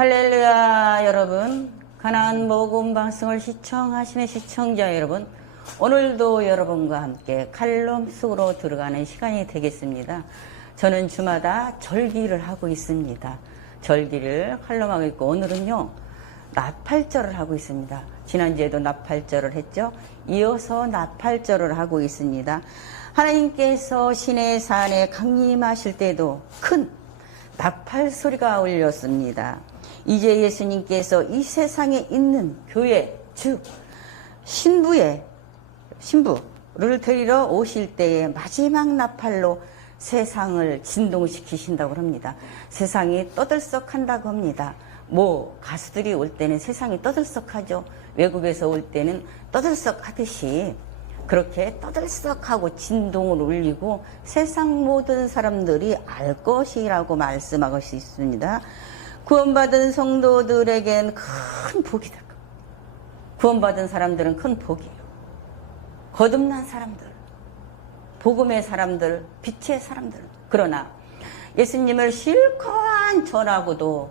할렐루야. 여러분, 가나안 복음 방송을 시청하시는 시청자 여러분, 오늘도 여러분과 함께 칼럼 속으로 들어가는 시간이 되겠습니다. 저는 주마다 절기를 하고 있습니다. 절기를 칼럼하고 있고, 오늘은요 나팔절을 하고 있습니다. 지난주에도 나팔절을 했죠. 이어서 나팔절을 하고 있습니다. 하나님께서 시내 산에 강림하실 때도 큰 나팔 소리가 울렸습니다. 이제 예수님께서 이 세상에 있는 교회, 즉 신부를 데리러 오실 때에 마지막 나팔로 세상을 진동시키신다고 합니다. 세상이 떠들썩한다고 합니다. 가수들이 올 때는 세상이 떠들썩하죠. 외국에서 올 때는 떠들썩하듯이 그렇게 떠들썩하고 진동을 울리고 세상 모든 사람들이 알 것이라고 말씀하고 있습니다. 구원받은 성도들에겐 큰 복이다. 구원받은 사람들은 큰 복이에요. 거듭난 사람들, 복음의 사람들, 빛의 사람들. 그러나 예수님을 실컷 전하고도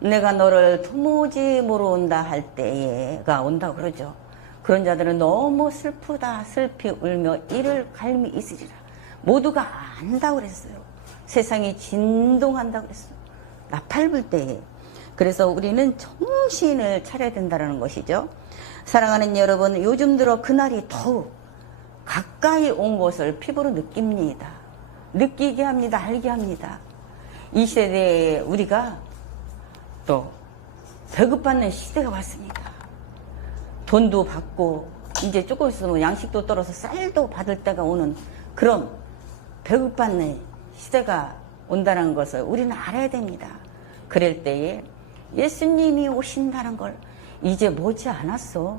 내가 너를 도무지 모른다 할 때가 온다고 그러죠. 그런 자들은 너무 슬프다 슬피 울며 이를 갈미 있으리라. 모두가 안다고 그랬어요. 세상이 진동한다고 그랬어요. 나팔 불 때에. 그래서 우리는 정신을 차려야 된다는 것이죠. 사랑하는 여러분, 요즘 들어 그날이 더욱 가까이 온 것을 피부로 느낍니다. 느끼게 합니다. 알게 합니다. 이 시대에 우리가 또 배급받는 시대가 왔습니다. 돈도 받고 이제 조금 있으면 양식도 떨어서 쌀도 받을 때가 오는 그런 배급받는 시대가 온다는 것을 우리는 알아야 됩니다. 그럴 때에 예수님이 오신다는 걸 이제 머지 않았어.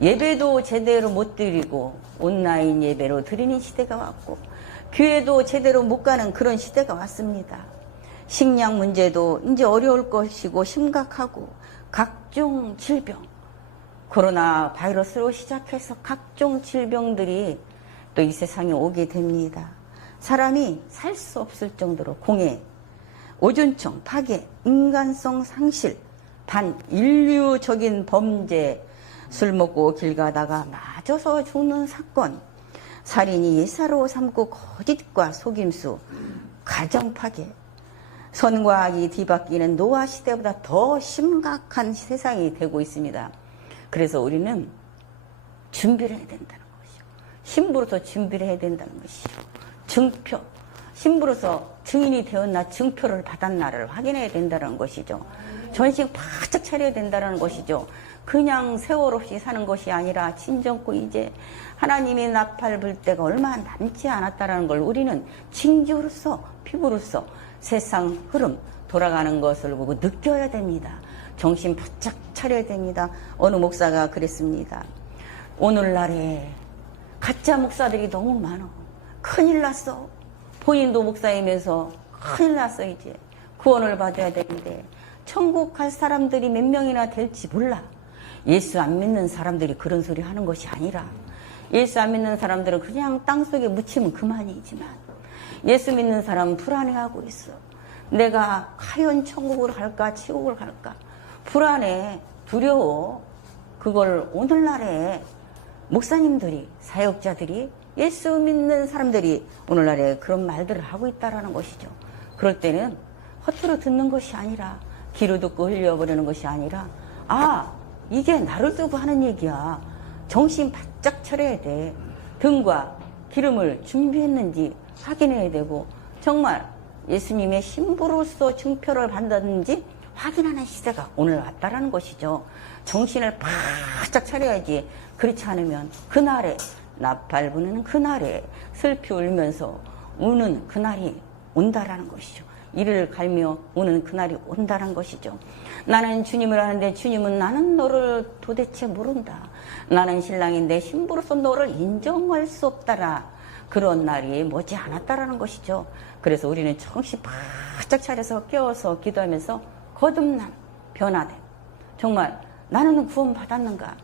예배도 제대로 못 드리고 온라인 예배로 드리는 시대가 왔고 교회도 제대로 못 가는 그런 시대가 왔습니다. 식량 문제도 이제 어려울 것이고 심각하고 각종 질병, 코로나 바이러스로 시작해서 각종 질병들이 또 이 세상에 오게 됩니다. 사람이 살 수 없을 정도로 공해, 오존청, 파괴, 인간성 상실, 반인류적인 범죄, 술 먹고 길 가다가 맞아서 죽는 사건, 살인이 예사로 삼고 거짓과 속임수, 가정 파괴, 선과 악이 뒤바뀌는 노아 시대보다 더 심각한 세상이 되고 있습니다. 그래서 우리는 준비를 해야 된다는 것이요. 신부로서 준비를 해야 된다는 것이요. 증표, 신부로서 증인이 되었나 증표를 받았나를 확인해야 된다는 것이죠. 전신 바짝 차려야 된다는 것이죠. 그냥 세월 없이 사는 것이 아니라 진정코 이제 하나님이 나팔 불 때가 얼마 남지 않았다는 걸 우리는 징조로서 피부로서 세상 흐름 돌아가는 것을 보고 느껴야 됩니다. 정신 바짝 차려야 됩니다. 어느 목사가 그랬습니다. 오늘날에 가짜 목사들이 너무 많아. 큰일 났어. 본인도 목사이면서 큰일 났어. 이제 구원을 받아야 되는데 천국 갈 사람들이 몇 명이나 될지 몰라. 예수 안 믿는 사람들이 그런 소리 하는 것이 아니라 예수 안 믿는 사람들은 그냥 땅속에 묻히면 그만이지만 예수 믿는 사람은 불안해하고 있어. 내가 과연 천국을 갈까 지옥을 갈까 불안해, 두려워. 그걸 오늘날에 목사님들이, 사역자들이, 예수 믿는 사람들이 오늘날에 그런 말들을 하고 있다는 것이죠. 그럴 때는 허투루 듣는 것이 아니라 귀로 듣고 흘려버리는 것이 아니라 이게 나를 두고 하는 얘기야. 정신 바짝 차려야 돼. 등과 기름을 준비했는지 확인해야 되고 정말 예수님의 신부로서 증표를 받았는지 확인하는 시대가 오늘 왔다라는 것이죠. 정신을 바짝 차려야지. 그렇지 않으면 그날에 나팔 부는 그날에 슬피 울면서 우는 그날이 온다라는 것이죠. 이를 갈며 우는 그날이 온다는 것이죠. 나는 주님을 아는데 주님은 나는 너를 도대체 모른다. 나는 신랑인데 신부로서 너를 인정할 수 없다라. 그런 날이 머지 않았다라는 것이죠. 그래서 우리는 정신 바짝 차려서 깨워서 기도하면서 거듭남, 변화됨. 정말 나는 구원받았는가?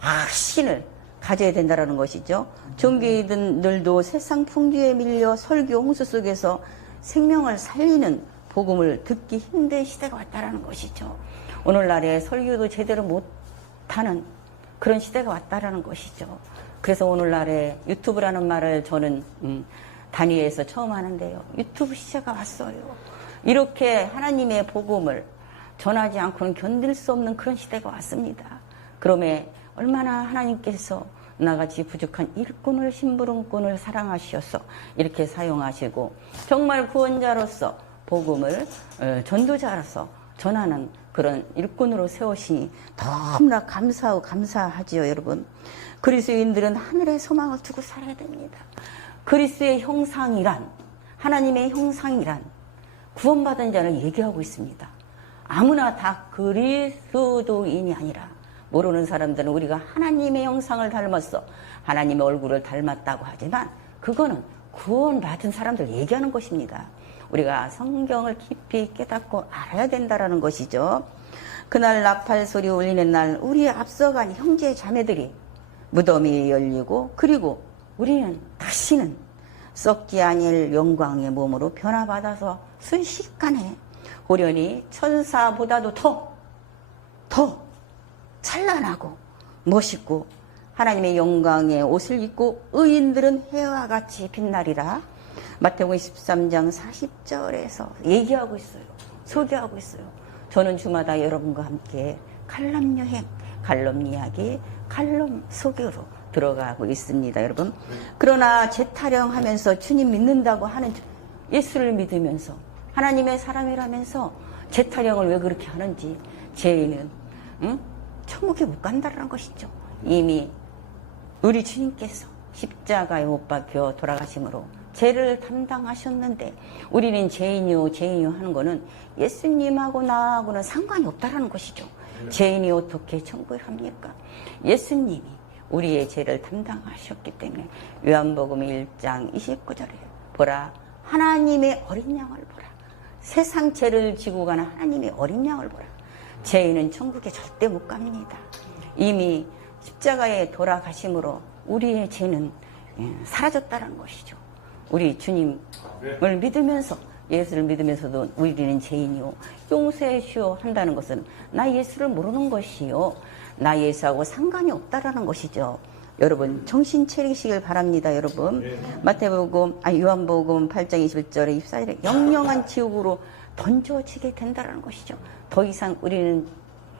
확신을 가져야 된다는 것이죠. 종교인들도 세상 풍기에 밀려 설교 홍수 속에서 생명을 살리는 복음을 듣기 힘든 시대가 왔다라는 것이죠. 오늘날에 설교도 제대로 못하는 그런 시대가 왔다라는 것이죠. 그래서 오늘날에 유튜브라는 말을 저는 단위에서 처음 하는데요. 유튜브 시대가 왔어요. 이렇게 하나님의 복음을 전하지 않고는 견딜 수 없는 그런 시대가 왔습니다. 그러면 얼마나 하나님께서 나같이 부족한 일꾼을 심부름꾼을 사랑하셔서 이렇게 사용하시고 정말 구원자로서 복음을 전도자로서 전하는 그런 일꾼으로 세우시니 너무나 감사하고 감사하지요, 여러분. 그리스도인들은 하늘의 소망을 두고 살아야 됩니다. 그리스도의 형상이란, 하나님의 형상이란 구원받은 자를 얘기하고 있습니다. 아무나 다 그리스도인이 아니라 모르는 사람들은 우리가 하나님의 형상을 닮았어, 하나님의 얼굴을 닮았다고 하지만 그거는 구원받은 사람들 얘기하는 것입니다. 우리가 성경을 깊이 깨닫고 알아야 된다는 것이죠. 그날 나팔 소리 울리는 날 우리의 앞서간 형제 자매들이 무덤이 열리고 그리고 우리는 다시는 썩지 아니할 영광의 몸으로 변화받아서 순식간에 호련히 천사보다도 더 찬란하고 멋있고 하나님의 영광의 옷을 입고 의인들은 해와 같이 빛나리라. 마태복음 13장 40절에서 얘기하고 있어요. 소개하고 있어요. 저는 주마다 여러분과 함께 칼럼 여행, 칼럼 이야기, 칼럼 소개로 들어가고 있습니다, 여러분. 그러나 재타령하면서 주님 믿는다고 하는 예수를 믿으면서 하나님의 사람이라면서 재타령을 왜 그렇게 하는지 죄인은 천국에 못 간다는 것이죠. 이미 우리 주님께서 십자가에 못 박혀 돌아가심으로 죄를 담당하셨는데 우리는 죄인이요 하는 거는 예수님하고 나하고는 상관이 없다라는 것이죠. 죄인이 어떻게 천국에 갑니까? 예수님이 우리의 죄를 담당하셨기 때문에 요한복음 1장 29절에 보라 하나님의 어린 양을 보라. 세상 죄를 지고 가는 하나님의 어린 양을 보라. 죄인은 천국에 절대 못 갑니다. 이미 십자가에 돌아가심으로 우리의 죄는 사라졌다는 것이죠. 우리 주님을 믿으면서 예수를 믿으면서도 우리는 죄인이요 용서해 주어 한다는 것은 나 예수를 모르는 것이요 나 예수하고 상관이 없다라는 것이죠. 여러분 정신 차리시길 바랍니다. 여러분 요한복음 8장 21절에 24절에 영영한 지옥으로 던져지게 된다는 것이죠. 더 이상 우리는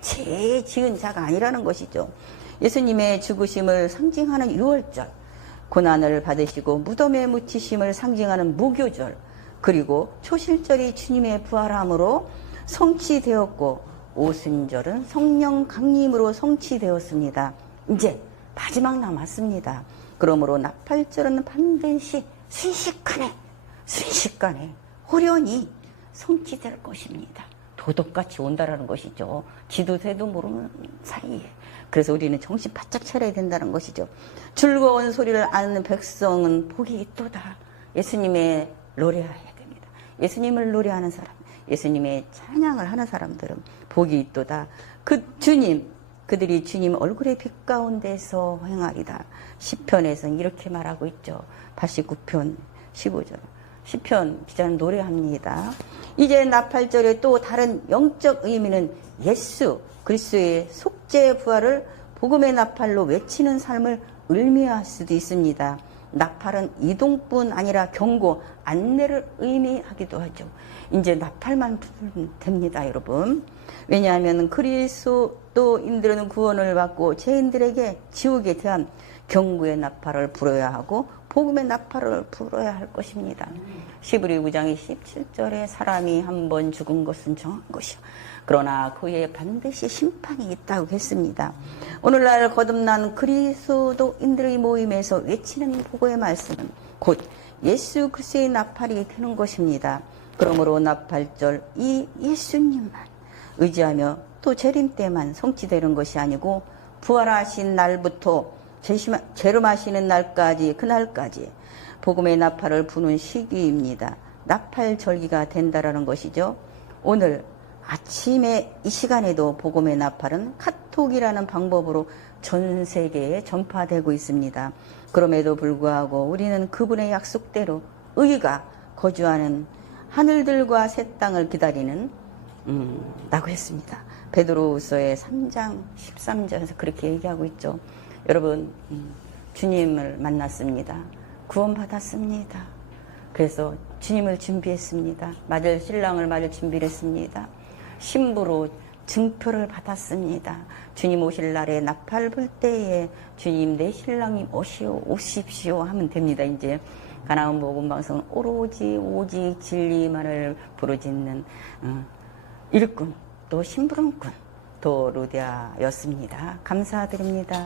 죄 지은 자가 아니라는 것이죠. 예수님의 죽으심을 상징하는 6월절, 고난을 받으시고 무덤에 묻히심을 상징하는 무교절, 그리고 초실절이 주님의 부활함으로 성취되었고 오순절은 성령 강림으로 성취되었습니다. 이제 마지막 남았습니다. 그러므로 나팔절은 반드시 순식간에 호련히 성취될 것입니다. 도덕같이 온다라는 것이죠. 지도새도 모르는 사이에. 그래서 우리는 정신 바짝 차려야 된다는 것이죠. 즐거운 소리를 아는 백성은 복이 있도다. 예수님의 노래해야 됩니다. 예수님을 노래하는 사람, 예수님의 찬양을 하는 사람들은 복이 있도다. 그들이 주님 얼굴의 빛 가운데서 행하리다. 시편에서는 이렇게 말하고 있죠. 89편 15절. 시편 기자는 노래합니다. 이제 나팔절의 또 다른 영적 의미는 예수 그리스도의 속죄 부활을 복음의 나팔로 외치는 삶을 의미할 수도 있습니다. 나팔은 이동뿐 아니라 경고, 안내를 의미하기도 하죠. 이제 나팔만 부르면 됩니다, 여러분. 왜냐하면 그리스도인들은 구원을 받고 죄인들에게 지옥에 대한 경고의 나팔을 불어야 하고 복음의 나팔을 불어야 할 것입니다. 시브리 9장 17절에 사람이 한 번 죽은 것은 정한 것이요 그러나 그에 반드시 심판이 있다고 했습니다. 오늘날 거듭난 그리스도인들의 모임에서 외치는 복음의 말씀은 곧 예수 그리스도의 나팔이 되는 것입니다. 그러므로 나팔절 이 예수님만 의지하며 또 재림 때만 성취되는 것이 아니고 부활하신 날부터 재림하시는 날까지 그날까지 복음의 나팔을 부는 시기입니다. 나팔절기가 된다라는 것이죠. 오늘 아침에 이 시간에도 복음의 나팔은 카톡이라는 방법으로 전 세계에 전파되고 있습니다. 그럼에도 불구하고 우리는 그분의 약속대로 의가 거주하는 하늘들과 새 땅을 기다리는 라고 했습니다. 베드로후서의 3장 13절에서 그렇게 얘기하고 있죠. 여러분, 주님을 만났습니다. 구원받았습니다. 그래서 주님을 준비했습니다. 맞을 신랑을 맞을 준비를 했습니다. 신부로 증표를 받았습니다. 주님 오실 날에 나팔 불 때에 주님 내 신랑이 오십시오 하면 됩니다. 이제 가나안 복음 방송은 오직 진리만을 부르짖는 일꾼 또 심부름꾼 도루디아였습니다. 감사드립니다.